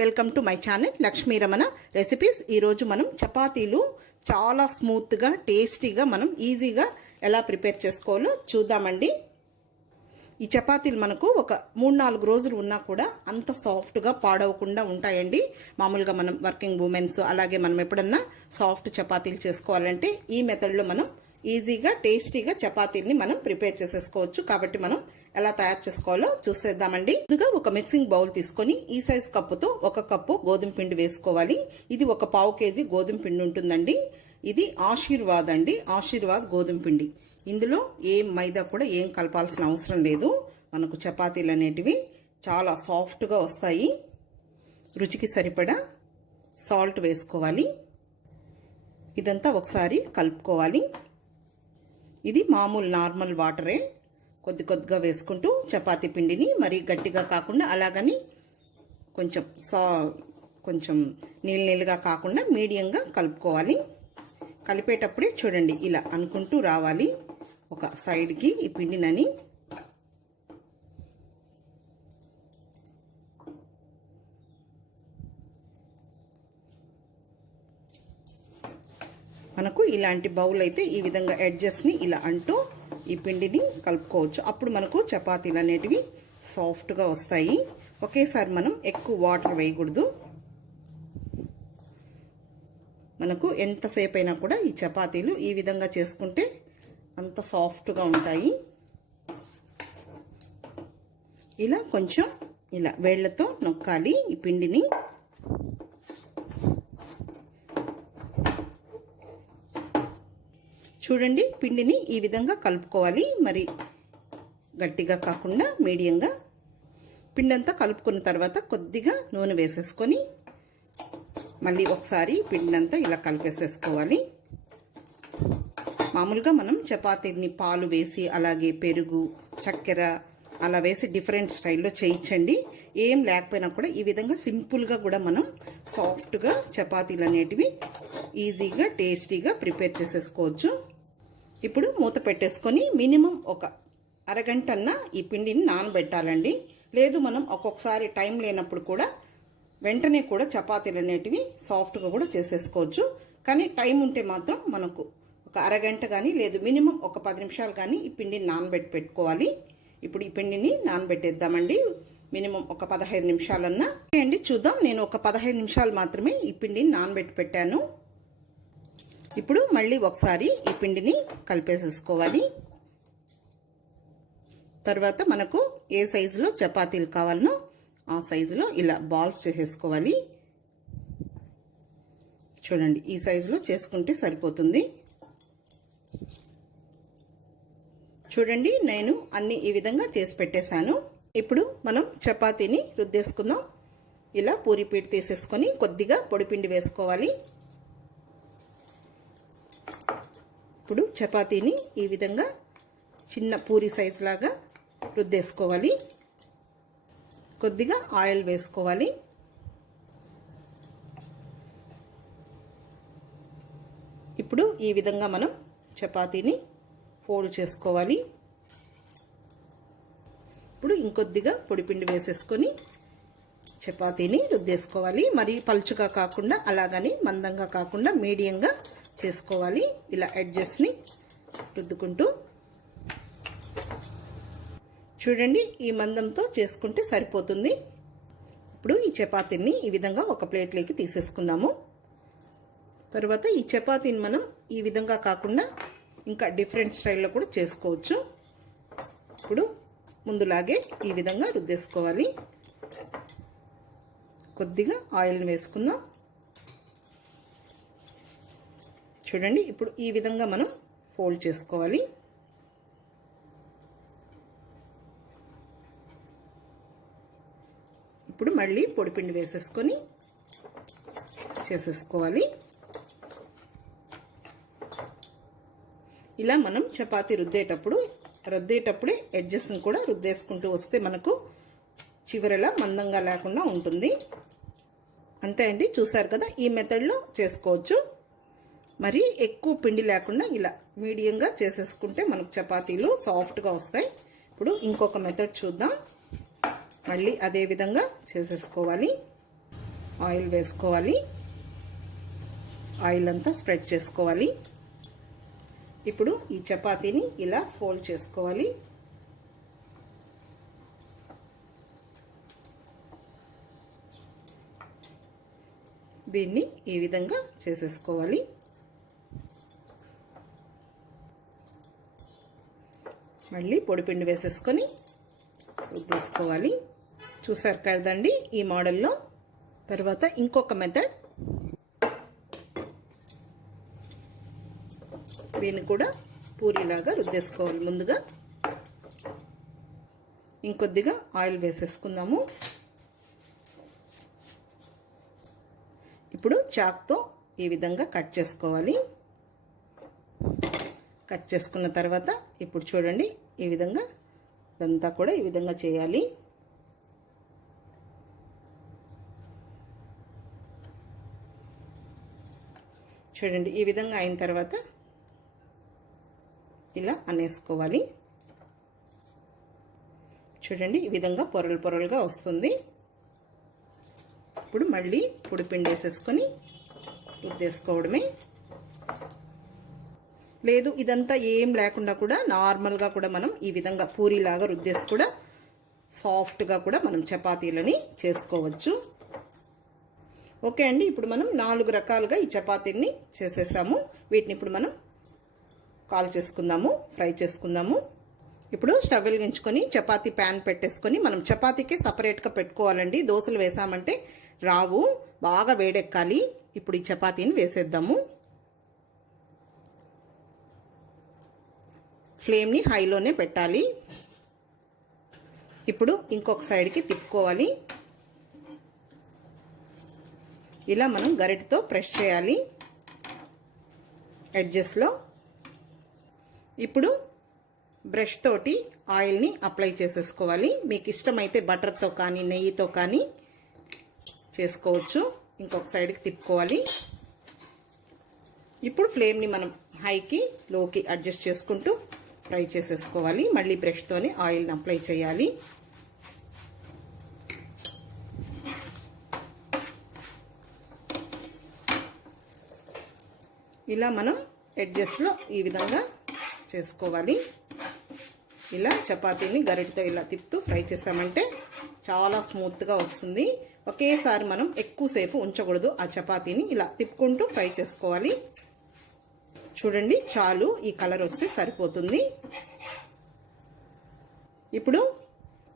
Welcome to my channel Lakshmi Ramana recipes ఈరోజు మనం చపాతీలు చాలా స్మూత్గా టేస్టీగా మనం ఈజీగా ఎలా ప్రిపేర్ చేసుకోవాలో చూద్దామండి. ఈ చపాతీలు మనకు ఒక మూడు నాలుగు రోజులు ఉన్నా కూడా అంత సాఫ్ట్గా పాడవకుండా ఉంటాయండి. మామూలుగా మనం వర్కింగ్ ఉమెన్స్ అలాగే మనం ఎప్పుడన్నా సాఫ్ట్ చపాతీలు చేసుకోవాలంటే ఈ మెథడ్లో మనం ఈజీగా టేస్టీగా చపాతీని మనం ప్రిపేర్ చేసేసుకోవచ్చు. కాబట్టి మనం ఎలా తయారు చేసుకోవాలో చూసేద్దామండి. ముందుగా ఒక మిక్సింగ్ బౌల్ తీసుకొని ఈ సైజ్ కప్పుతో ఒక కప్పు గోధుమ పిండి వేసుకోవాలి. ఇది ఒక పావు కేజీ గోధుమ పిండి ఉంటుందండి. ఇది ఆశీర్వాద్ అండి. ఆశీర్వాద్ గోధుమ పిండి. ఇందులో ఏం మైదా కూడా ఏం కలపాల్సిన అవసరం లేదు. మనకు చపాతీలు అనేటివి చాలా సాఫ్ట్గా వస్తాయి. రుచికి సరిపడా సాల్ట్ వేసుకోవాలి. ఇదంతా ఒకసారి కలుపుకోవాలి. ఇది మామూలు నార్మల్ వాటరే. కొద్ది కొద్దిగా వేసుకుంటూ చపాతీ పిండిని మరీ గట్టిగా కాకుండా అలాగని కొంచెం సా కొంచెం నీళ్ళు నీళ్ళుగా కాకుండా మీడియంగా కలుపుకోవాలి. కలిపేటప్పుడే చూడండి ఇలా అనుకుంటూ రావాలి. ఒక సైడ్కి ఈ పిండినని మనకు ఇలాంటి బౌల్ అయితే ఈ విధంగా ఎడ్జెస్ని ఇలా అంటూ ఈ పిండిని కలుపుకోవచ్చు. అప్పుడు మనకు చపాతీలు అనేటివి సాఫ్ట్గా వస్తాయి. ఒకేసారి మనం ఎక్కువ వాటర్ వేయకూడదు. మనకు ఎంతసేపు అయినా కూడా ఈ చపాతీలు ఈ విధంగా చేసుకుంటే అంత సాఫ్ట్గా ఉంటాయి. ఇలా కొంచెం ఇలా వేళ్ళతో నొక్కాలి ఈ పిండిని. చూడండి పిండిని ఈ విధంగా కలుపుకోవాలి. మరి గట్టిగా కాకుండా మీడియంగా. పిండి అంతా కలుపుకున్న తర్వాత కొద్దిగా నూనె వేసేసుకొని మళ్ళీ ఒకసారి పిండంతా ఇలా కలిపేసేసుకోవాలి. మామూలుగా మనం చపాతీని పాలు వేసి అలాగే పెరుగు చక్కెర అలా వేసి డిఫరెంట్ స్టైల్లో చేయించండి. ఏం లేకపోయినా కూడా ఈ విధంగా సింపుల్గా కూడా మనం సాఫ్ట్గా చపాతీలు అనేటివి ఈజీగా టేస్టీగా ప్రిపేర్ చేసేసుకోవచ్చు. ఇప్పుడు మూత పెట్టేసుకొని మినిమం ఒక అరగంటన్నా ఈ పిండిని నానబెట్టాలండి. లేదు మనం ఒక్కొక్కసారి టైం లేనప్పుడు కూడా వెంటనే కూడా చపాతీలు అనేటివి సాఫ్ట్గా కూడా చేసేసుకోవచ్చు. కానీ టైం ఉంటే మాత్రం మనకు ఒక అరగంట కానీ లేదు మినిమం ఒక పది నిమిషాలు కానీ ఈ పిండిని నానబెట్టి పెట్టుకోవాలి. ఇప్పుడు ఈ పిండిని నానబెట్టేద్దామండి. మినిమం ఒక పదహైదు నిమిషాలన్నా. అండి చూద్దాం. నేను ఒక పదహైదు నిమిషాలు మాత్రమే ఈ పిండిని నానబెట్టి పెట్టాను. ఇప్పుడు మళ్ళీ ఒకసారి ఈ పిండిని కలిపేసేసుకోవాలి. తర్వాత మనకు ఏ సైజులో చపాతీలు కావాలనో ఆ సైజులో ఇలా బాల్స్ చేసేసుకోవాలి. చూడండి ఈ సైజులో చేసుకుంటే సరిపోతుంది. చూడండి నేను అన్ని ఈ విధంగా చేసి పెట్టేశాను. ఇప్పుడు మనం చపాతీని రుద్దేసుకుందాం. ఇలా పూరి పీట తీసేసుకొని కొద్దిగా పొడిపిండి వేసుకోవాలి. ఇప్పుడు చపాతీని ఈ విధంగా చిన్న పూరి సైజు లాగా రుద్దేసుకోవాలి. కొద్దిగా ఆయిల్ వేసుకోవాలి. ఇప్పుడు ఈ విధంగా మనం చపాతీని ఫోల్డ్ చేసుకోవాలి. ఇప్పుడు ఇంకొద్దిగా పొడిపిండి వేసేసుకొని చపాతీని రుద్దేసుకోవాలి. మరి పలుచుగా కాకుండా అలాగని మందంగా కాకుండా మీడియంగా చేసుకోవాలి. ఇలా ఎడ్జెస్ని రుద్దుకుంటూ. చూడండి ఈ మందంతో చేసుకుంటే సరిపోతుంది. ఇప్పుడు ఈ చపాతీని ఈ విధంగా ఒక ప్లేట్లోకి తీసేసుకుందాము. తర్వాత ఈ చపాతీని మనం ఈ విధంగా కాకుండా ఇంకా డిఫరెంట్ స్టైల్లో కూడా చేసుకోవచ్చు. ఇప్పుడు ముందులాగే ఈ విధంగా రుద్దేసుకోవాలి. కొద్దిగా ఆయిల్ని వేసుకుందాం. చూడండి. ఇప్పుడు ఈ విధంగా మనం ఫోల్డ్ చేసుకోవాలి. ఇప్పుడు మళ్ళీ పొడిపిండి వేసేసుకొని చేసేసుకోవాలి. ఇలా మనం చపాతి రుద్దేటప్పుడు రుద్దేటప్పుడే ఎడ్జెస్ని కూడా రుద్దేసుకుంటూ వస్తే మనకు చివరిలా మందంగా లేకుండా ఉంటుంది. అంతే అండి. చూసారు కదా ఈ మెథడ్లో చేసుకోవచ్చు. మరి ఎక్కువ పిండి లేకుండా ఇలా మీడియంగా చేసేసుకుంటే మనకు చపాతీలు సాఫ్ట్గా వస్తాయి. ఇప్పుడు ఇంకొక మెథడ్ చూద్దాం. మళ్ళీ అదే విధంగా చేసేసుకోవాలి. ఆయిల్ వేసుకోవాలి. ఆయిల్ అంతా స్ప్రెడ్ చేసుకోవాలి. ఇప్పుడు ఈ చపాతీని ఇలా ఫోల్డ్ చేసుకోవాలి. దీన్ని ఈ విధంగా చేసేసుకోవాలి. మళ్ళీ పొడిపిండి వేసేసుకొని రుద్దేసుకోవాలి చూసారు కదండి ఈ మోడల్లో. తర్వాత ఇంకొక మెథడ్. దీన్ని కూడా పూరిలాగా రుద్దేసుకోవాలి ముందుగా. ఇంకొద్దిగా ఆయిల్ వేసేసుకుందాము. ఇప్పుడు చాక్తో ఈ విధంగా కట్ చేసుకోవాలి. కట్ చేసుకున్న తర్వాత ఇప్పుడు చూడండి ఈ విధంగా ఇదంతా కూడా ఈ విధంగా చేయాలి. చూడండి ఈ విధంగా అయిన తర్వాత ఇలా అనేసుకోవాలి. చూడండి ఈ విధంగా పొరలు పొరలుగా వస్తుంది. ఇప్పుడు మళ్ళీ పొడిపిండి వేసేసుకొని రుద్దేసుకోవడమే. లేదు ఇదంతా ఏం లేకుండా కూడా నార్మల్గా కూడా మనం ఈ విధంగా పూరీలాగా రుద్దేసి కూడా సాఫ్ట్గా కూడా మనం చపాతీలని చేసుకోవచ్చు. ఓకే అండి ఇప్పుడు మనం నాలుగు రకాలుగా ఈ చపాతీని చేసేసాము. వీటిని ఇప్పుడు మనం కాల్ చేసుకుందాము ఫ్రై చేసుకుందాము. ఇప్పుడు స్టవ్ వెలిగించుకొని చపాతీ ప్యాన్ పెట్టేసుకొని మనం చపాతీకి సపరేట్గా పెట్టుకోవాలండి. దోశలు వేసామంటే రావు బాగా వేడెక్కాలి. ఇప్పుడు ఈ చపాతీని వేసేద్దాము. ఫ్లేమ్ని హైలోనే పెట్టాలి. ఇప్పుడు ఇంకొక సైడ్కి తిప్పుకోవాలి. ఇలా మనం గరిటతో ప్రెస్ చేయాలి. ఎడ్జెస్లో ఇప్పుడు బ్రష్ తోటి ఆయిల్ని అప్లై చేసేసుకోవాలి. మీకు ఇష్టమైతే బటర్తో కానీ నెయ్యితో కానీ చేసుకోవచ్చు. ఇంకొక సైడ్కి తిప్పుకోవాలి. ఇప్పుడు ఫ్లేమ్ని మనం హైకి లోకి అడ్జస్ట్ చేసుకుంటూ ఫ్రై చేసేసుకోవాలి. మళ్ళీ బ్రష్తోనే ఆయిల్ని అప్లై చేయాలి. ఇలా మనం ఎడ్జస్ట్లో ఈ విధంగా చేసుకోవాలి. ఇలా చపాతీని గరిటతో ఇలా తిప్పుతూ ఫ్రై చేసామంటే చాలా స్మూత్గా వస్తుంది. ఒకేసారి మనం ఎక్కువసేపు ఉంచకూడదు ఆ చపాతీని. ఇలా తిప్పుకుంటూ ఫ్రై చేసుకోవాలి. చూడండి చాలు ఈ కలర్ వస్తే సరిపోతుంది. ఇప్పుడు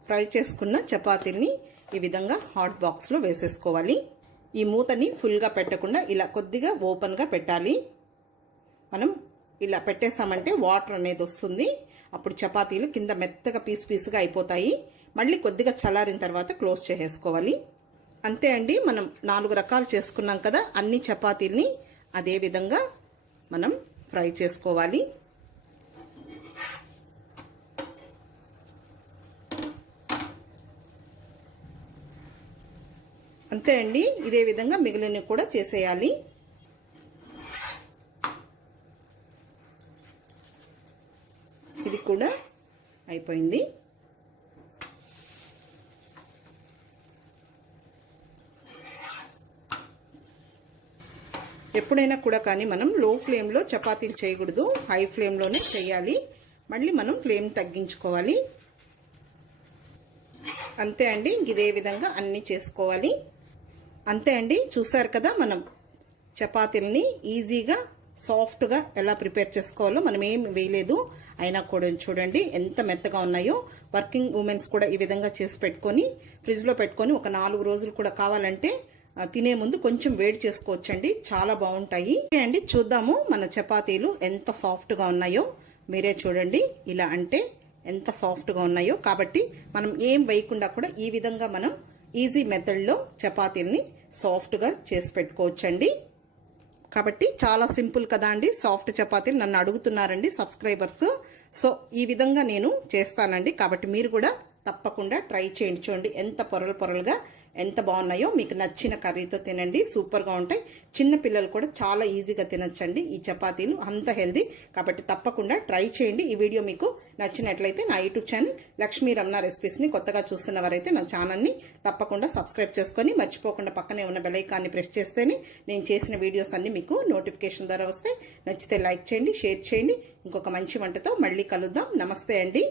ఫ్రై చేసుకున్న చపాతీని ఈ విధంగా హాట్ బాక్స్లో వేసేసుకోవాలి. ఈ మూతని ఫుల్గా పెట్టకుండా ఇలా కొద్దిగా ఓపెన్గా పెట్టాలి. మనం ఇలా పెట్టేసామంటే వాటర్ అనేది వస్తుంది. అప్పుడు చపాతీలు కింద మెత్తగా పీసు పీసుగా అయిపోతాయి. మళ్ళీ కొద్దిగా చల్లారిన తర్వాత క్లోజ్ చేసేసుకోవాలి. అంతే అండి మనం నాలుగు రకాలు చేసుకున్నాం కదా అన్ని చపాతీల్ని. అదే విధంగా మనం ఫ్రై చేసుకోవాలి. అంతే అండి ఇదే విధంగా మిగిలినవి కూడా చేసేయాలి. ఇది కూడా అయిపోయింది. ఎప్పుడైనా కూడా కానీ మనం లో ఫ్లేమ్లో చపాతీలు చేయకూడదు. హై ఫ్లేమ్లోనే చేయాలి. మళ్ళీ మనం ఫ్లేమ్ తగ్గించుకోవాలి. అంతే అండి. ఇదే విధంగా అన్నీ చేసుకోవాలి. అంతే అండి. చూసారు కదా మనం చపాతీలని ఈజీగా సాఫ్ట్గా ఎలా ప్రిపేర్ చేసుకోవాలో మనం ఏం వేయలేదు. అయినా కూడా చూడండి ఎంత మెత్తగా ఉన్నాయో. వర్కింగ్ ఉమెన్స్ కూడా ఈ విధంగా చేసి పెట్టుకొని ఫ్రిడ్జ్లో పెట్టుకొని ఒక నాలుగు రోజులు కూడా కావాలంటే తినే ముందు కొంచెం వేడి చేసుకోవచ్చండి. చాలా బాగుంటాయి. అండి చూద్దాము మన చపాతీలు ఎంత సాఫ్ట్గా ఉన్నాయో. మీరే చూడండి ఇలా అంటే ఎంత సాఫ్ట్గా ఉన్నాయో. కాబట్టి మనం ఏం వేయకుండా కూడా ఈ విధంగా మనం ఈజీ మెథడ్లో చపాతీల్ని సాఫ్ట్గా చేసి పెట్టుకోవచ్చండి. కాబట్టి చాలా సింపుల్ కదా అండి సాఫ్ట్ చపాతీలు. నన్ను అడుగుతున్నారండి సబ్స్క్రైబర్స్. సో ఈ విధంగా నేను చేస్తానండి. కాబట్టి మీరు కూడా తప్పకుండా ట్రై చేయండి. ఎంత పొరలు పొరలుగా ఎంత బాగున్నాయో మీకు నచ్చిన కర్రీతో తినండి సూపర్గా ఉంటాయి. చిన్న పిల్లలు కూడా చాలా ఈజీగా తినచ్చండి ఈ చపాతీలు అంత హెల్దీ. కాబట్టి తప్పకుండా ట్రై చేయండి. ఈ వీడియో మీకు నచ్చినట్లయితే నా యూట్యూబ్ ఛానల్ లక్ష్మీ రమణ రెసిపీస్ని కొత్తగా చూస్తున్నవారైతే నా ఛానల్ని తప్పకుండా సబ్స్క్రైబ్ చేసుకొని మర్చిపోకుండా పక్కనే ఉన్న బెలైకాన్ని ప్రెస్ చేస్తేనే నేను చేసిన వీడియోస్ అన్నీ మీకు నోటిఫికేషన్ ద్వారా వస్తాయి. నచ్చితే లైక్ చేయండి షేర్ చేయండి. ఇంకొక మంచి వంటతో మళ్ళీ కలుద్దాం. నమస్తే అండి.